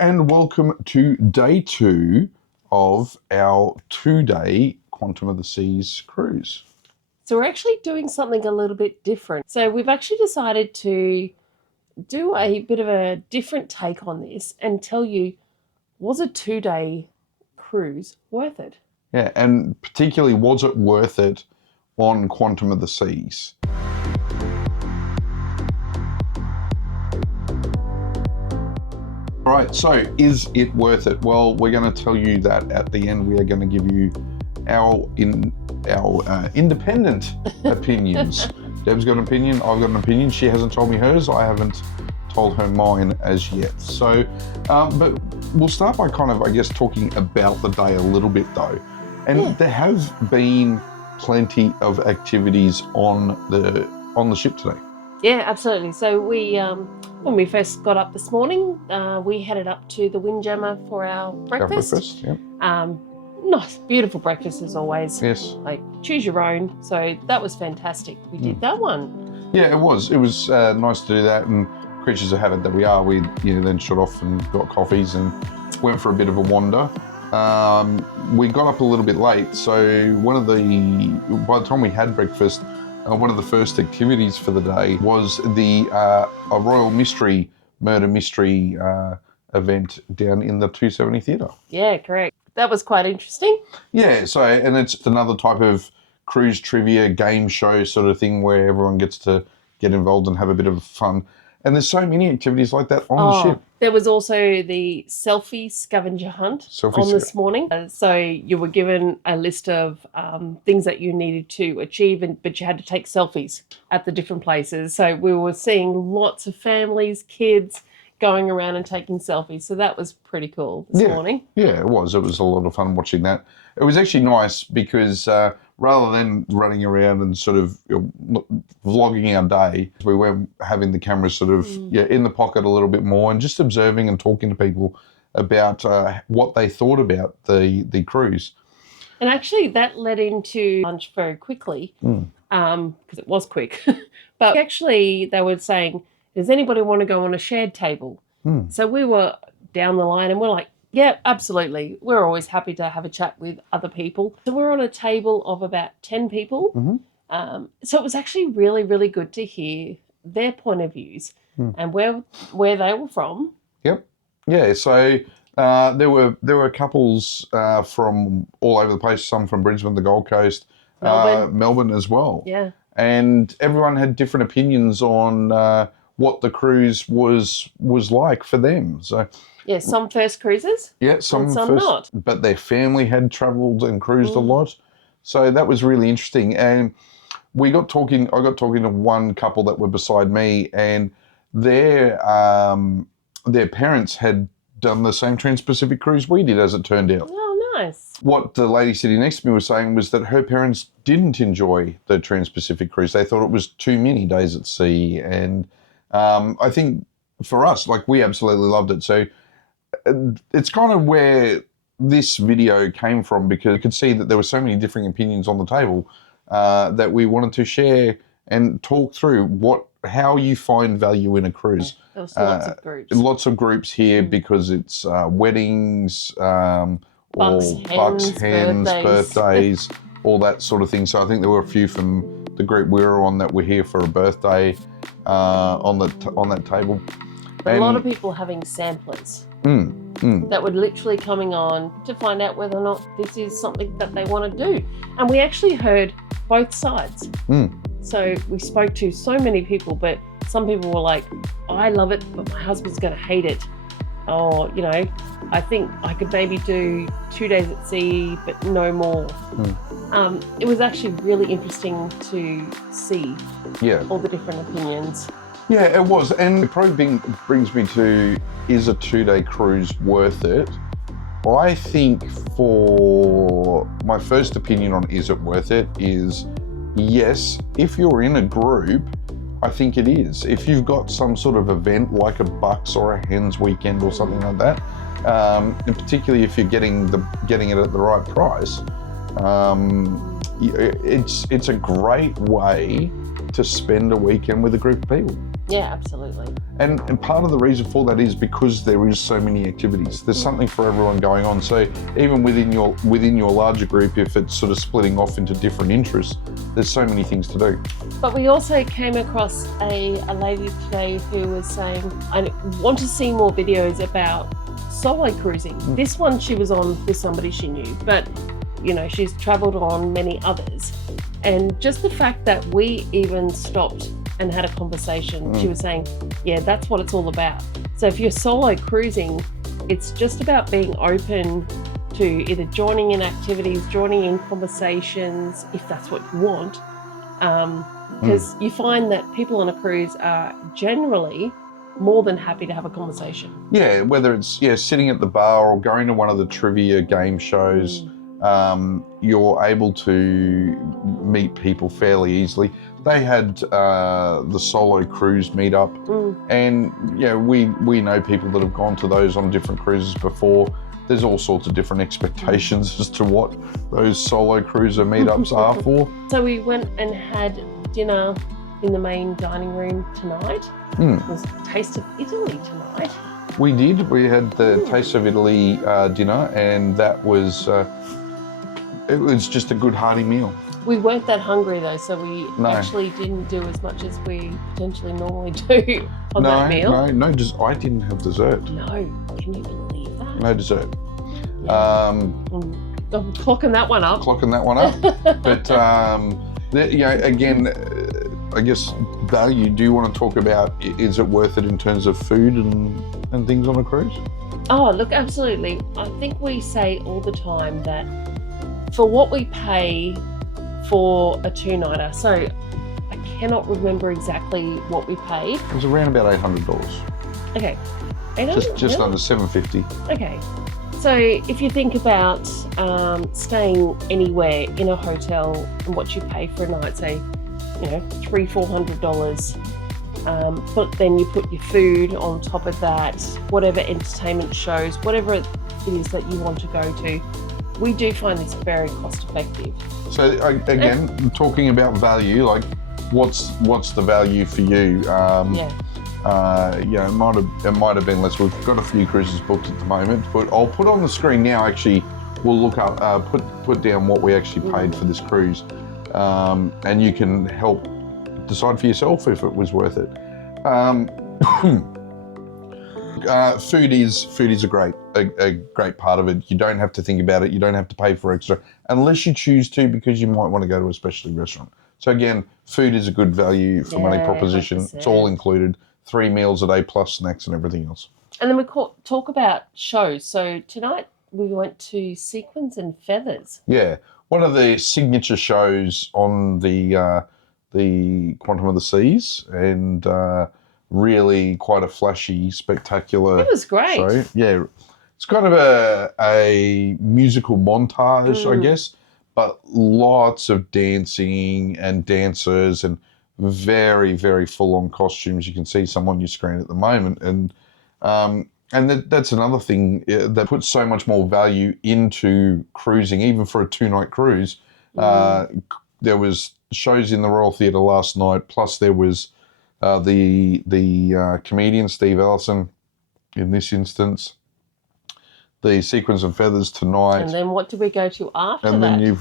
and welcome to day 2 of our 2-day Quantum of the Seas cruise. So we're actually doing something a little bit different. So we've actually decided to do a bit of a different take on this and tell you, was a 2-day cruise worth it? Yeah, and particularly, was it worth it on Quantum of the Seas? Right, so is it worth it? Well, we're going to tell you that at the end. We are going to give you our independent opinions. Deb's got an opinion, I've got an opinion. She hasn't told me hers, I haven't told her mine as yet. So, but we'll start by kind of, I guess, talking about the day a little bit though. And there have been plenty of activities on the ship today. Yeah, absolutely. So we, when we first got up this morning, we headed up to the Windjammer for our breakfast. Nice, beautiful breakfast as always. Yes. Like, choose your own. So that was fantastic. We did that one. Yeah, it was. It was nice to do that, and creatures of habit that we are, we then shot off and got coffees and went for a bit of a wander. We got up a little bit late, so by the time we had breakfast, one of the first activities for the day was a royal murder mystery event down in the 270 Theatre. Yeah, correct. That was quite interesting. Yeah, and it's another type of cruise trivia game show sort of thing where everyone gets to get involved and have a bit of fun. And there's so many activities like that on the ship. There was also the Selfie Scavenger hunt this morning. So you were given a list of things that you needed to achieve, but you had to take selfies at the different places. So we were seeing lots of families, kids, going around and taking selfies. So that was pretty cool this morning. Yeah, it was. It was a lot of fun watching that. It was actually nice because rather than running around and sort of vlogging our day, we were having the cameras sort of in the pocket a little bit more and just observing and talking to people about what they thought about the cruise. And actually that led into lunch very quickly because it was quick. But actually they were saying, does anybody want to go on a shared table? So we were down the line and we're like, yeah, absolutely. We're always happy to have a chat with other people. So we're on a table of about 10 people. So it was actually really, really good to hear their point of views and where they were from. Yep. Yeah, so there were couples from all over the place, some from Brisbane, the Gold Coast, Melbourne as well. Yeah. And everyone had different opinions on what the cruise was like for them. So yeah, some first cruises. Yeah, some first, not. But their family had travelled and cruised a lot. So that was really interesting. And I got talking to one couple that were beside me, and their parents had done the same Trans-Pacific cruise we did, as it turned out. Oh, nice. What the lady sitting next to me was saying was that her parents didn't enjoy the Trans-Pacific cruise. They thought it was too many days at sea. And I think for us, we absolutely loved it. So it's kind of where this video came from, because you could see that there were so many differing opinions on the table that we wanted to share and talk through how you find value in a cruise. There was lots of groups. Lots of groups here because it's weddings, bucks, hens, birthdays, all that sort of thing. So I think there were a few from the group we were on that were here for a birthday on that table. A lot of people having samplers that were literally coming on to find out whether or not this is something that they want to do. And we actually heard both sides. So we spoke to so many people, but some people were like, I love it, but my husband's going to hate it. Or, I think I could maybe do 2 days at sea, but no more. It was actually really interesting to see all the different opinions. Yeah, it was. And it probably brings me to, is a 2-day cruise worth it? I think for my first opinion on is it worth it is yes, if you're in a group, I think it is. If you've got some sort of event like a Bucks or a Hens weekend or something like that, and particularly if you're getting it at the right price, it's a great way to spend a weekend with a group of people. Yeah, absolutely. And part of the reason for that is because there is so many activities. There's something for everyone going on. So even within your larger group, if it's sort of splitting off into different interests, there's so many things to do. But we also came across a lady today who was saying, I want to see more videos about solo cruising. This one she was on with somebody she knew, but you know, she's travelled on many others. And just the fact that we even stopped and had a conversation, she was saying, yeah, that's what it's all about. So if you're solo cruising, it's just about being open to either joining in activities, joining in conversations, if that's what you want. Because you find that people on a cruise are generally more than happy to have a conversation. Yeah, whether it's sitting at the bar or going to one of the trivia game shows, you're able to meet people fairly easily. They had the solo cruise meetup, and we know people that have gone to those on different cruises before. There's all sorts of different expectations as to what those solo cruiser meetups are for. So we went and had dinner in the main dining room tonight. It was Taste of Italy tonight. We did. We had the Taste of Italy dinner, and that was it was just a good hearty meal. We weren't that hungry though, so we actually didn't do as much as we potentially normally do on that meal. No, I didn't have dessert. No, can you believe that? No dessert. Yeah. I'm clocking that one up. But again, I guess value. Do you want to talk about, is it worth it in terms of food and things on a cruise? Oh, look, absolutely. I think we say all the time that for what we pay for a 2-nighter, so I cannot remember exactly what we paid. It was around about $800. Okay. Just under $750. Okay. So if you think about staying anywhere in a hotel and what you pay for a night, say, $300-400, but then you put your food on top of that, whatever entertainment shows, whatever it is that you want to go to, we do find this very cost effective. So again, talking about value, like what's the value for you? It might have been less. We've got a few cruises booked at the moment, but I'll put on the screen now. Actually, we'll look up, put down what we actually paid for this cruise, and you can help decide for yourself if it was worth it. Food is a great part of it. You don't have to think about it. You don't have to pay for extra unless you choose to, because you might want to go to a specialty restaurant. So again, food is a good value for money proposition. 100%. It's all included. 3 meals a day plus snacks and everything else. And then we talk about shows. So tonight we went to Sequins and Feathers. Yeah, one of the signature shows on the Quantum of the Seas, and really quite a flashy, spectacular. It was great. Show. Yeah, it's kind of a musical montage, I guess, but lots of dancing and dancers and very, very full-on costumes. You can see some on your screen at the moment, and that's another thing that puts so much more value into cruising, even for a 2-night cruise. There was shows in the Royal Theatre last night, plus there was the comedian Steve Ellison in this instance, the Sequins and Feathers tonight. And then what did we go to after and that? Then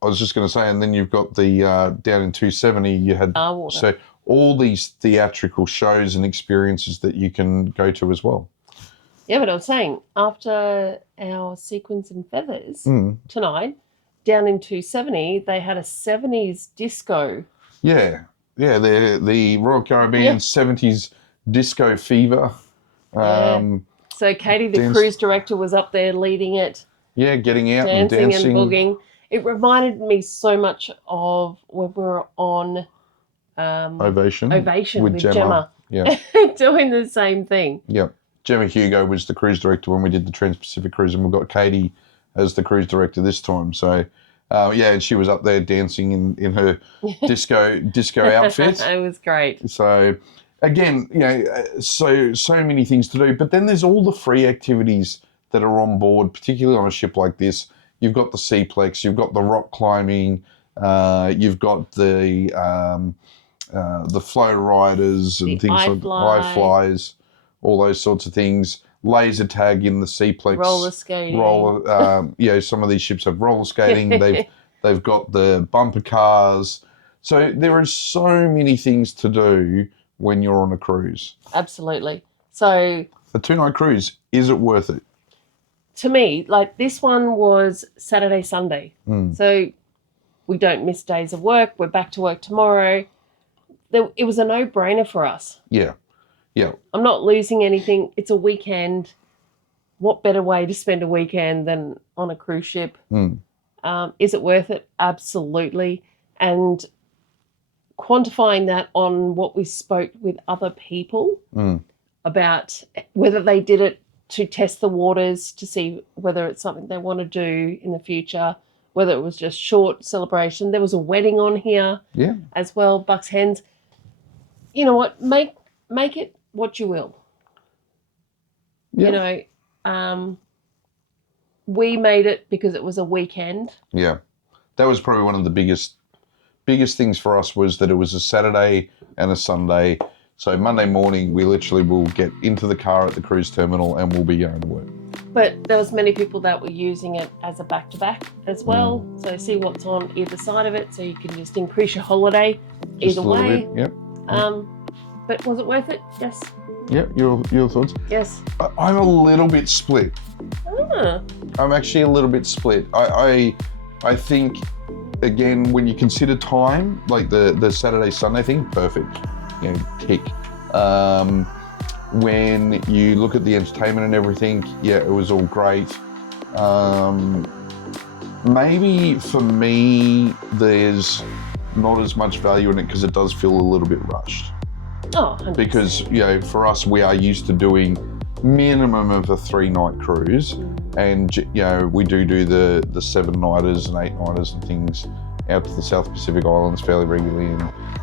I was just going to say, and then you've got the down in 270, you had so all these theatrical shows and experiences that you can go to as well. Yeah, but I'm saying after our Sequins and Feathers tonight, down in 270, they had a 70s disco. Yeah, the Royal Caribbean 70s disco fever. So Katie, the cruise director, was up there leading it. Yeah, getting out dancing and dancing. And booging. It reminded me so much of when we were on Ovation with Gemma. Yeah. Doing the same thing. Yeah. Gemma Hugo was the cruise director when we did the Trans-Pacific cruise, and we've got Katie as the cruise director this time. So, and she was up there dancing in her disco outfit. It was great. So, again, so many things to do. But then there's all the free activities that are on board, particularly on a ship like this. You've got the SeaPlex, you've got the rock climbing, you've got the the flow riders and The things like iFly. iFlies, all those sorts of things. Laser tag in the SeaPlex. Roller skating. Some of these ships have roller skating. They've got the bumper cars. So there are so many things to do when you're on a cruise. Absolutely. So A 2-night cruise, is it worth it? to me, like this one was Saturday, Sunday. So we don't miss days of work. We're back to work tomorrow. It was a no-brainer for us. Yeah. I'm not losing anything. It's a weekend. What better way to spend a weekend than on a cruise ship? Is it worth it? Absolutely. And quantifying that on what we spoke with other people about whether they did it to test the waters to see whether it's something they want to do in the future, whether it was just short celebration. There was a wedding on here as well, Bucks Hens. You know what? Make it what you will. Yeah. We made it because it was a weekend. Yeah. That was probably one of the biggest things for us, was that it was a Saturday and a Sunday. So Monday morning, we literally will get into the car at the cruise terminal and we'll be going to work. But there was many people that were using it as a back-to-back as well. So see what's on either side of it, so you can just increase your holiday Just either a little way. bit, yep. But was it worth it? Yes. Yep, your thoughts? Yes. I'm a little bit split. Ah. I'm actually a little bit split. I think, again, when you consider time, like the Saturday, Sunday thing, perfect. Tick. When you look at the entertainment and everything, it was all great. Maybe for me, there's not as much value in it because it does feel a little bit rushed. Oh, 100%. Because, for us, we are used to doing minimum of a 3-night cruise. And, we do the 7-nighters and 8-nighters and things out to the South Pacific Islands fairly regularly. And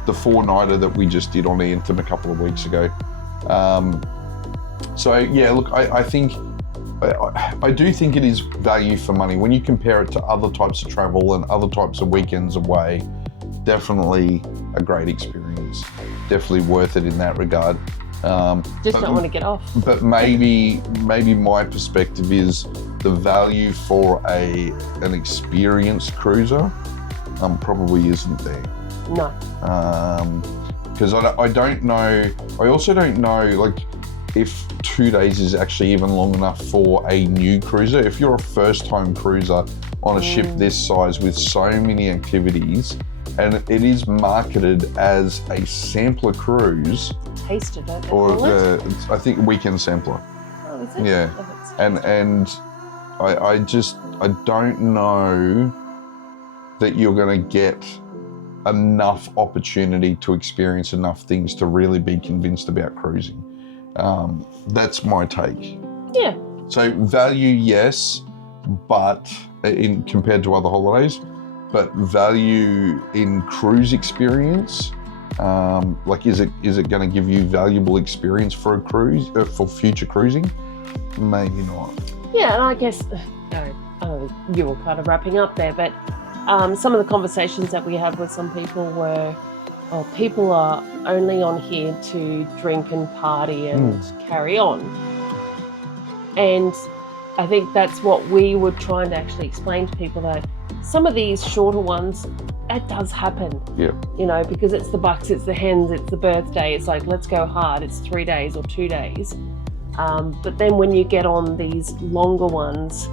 the 4-nighter that we just did on Anthem a couple of weeks ago. Look, I think, I do think it is value for money. When you compare it to other types of travel and other types of weekends away, definitely a great experience. Definitely worth it in that regard. Just don't want to get off. But maybe my perspective is the value for an experienced cruiser probably isn't there. No. Because I don't know. I also don't know, like, if 2 days is actually even long enough for a new cruiser. If you're a first-time cruiser on a ship this size with so many activities, and it is marketed as a sampler cruise. Taster, don't they Or call it? I think weekend sampler. Oh, is it? Yeah. Oh, it's And I don't know that you're going to get enough opportunity to experience enough things to really be convinced about cruising. That's my take. Yeah. So value, yes, but compared to other holidays, but value in cruise experience, like is it going to give you valuable experience for a cruise, for future cruising? Maybe not. Yeah, and I guess you were kind of wrapping up there, but some of the conversations that we had with some people were, people are only on here to drink and party and carry on. And I think that's what we were trying to actually explain to people, that some of these shorter ones, that does happen. Yeah. Because it's the Bucks, it's the Hens, it's the birthday. It's like, let's go hard. It's 3 days or 2 days. But then when you get on these longer ones,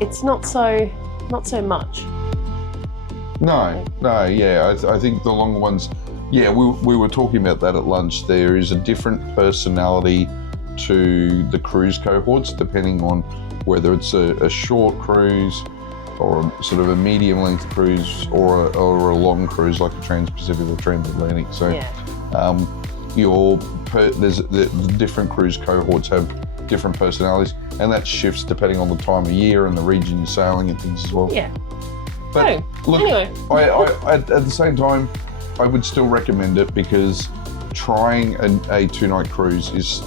it's not so much. No, yeah. I think the longer ones, we were talking about that at lunch. There is a different personality to the cruise cohorts, depending on whether it's a short cruise or sort of a medium length cruise or a long cruise like a Trans-Pacific or Transatlantic. So the different cruise cohorts have different personalities, and that shifts depending on the time of year and the region you're sailing and things as well. Yeah. But look, anyway. I at the same time, I would still recommend it, because trying a 2-night cruise is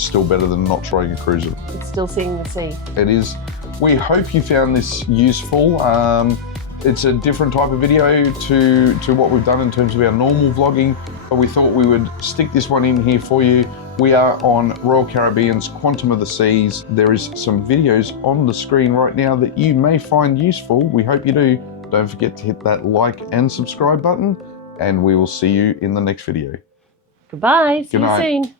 still better than not trying a cruiser. It's still seeing the sea. It is. We hope you found this useful. It's a different type of video to what we've done in terms of our normal vlogging, but we thought we would stick this one in here for you. We are on Royal Caribbean's Quantum of the Seas. There is some videos on the screen right now that you may find useful. We hope you do. Don't forget to hit that like and subscribe button, and we will see you in the next video. Goodbye. See Good you night. soon.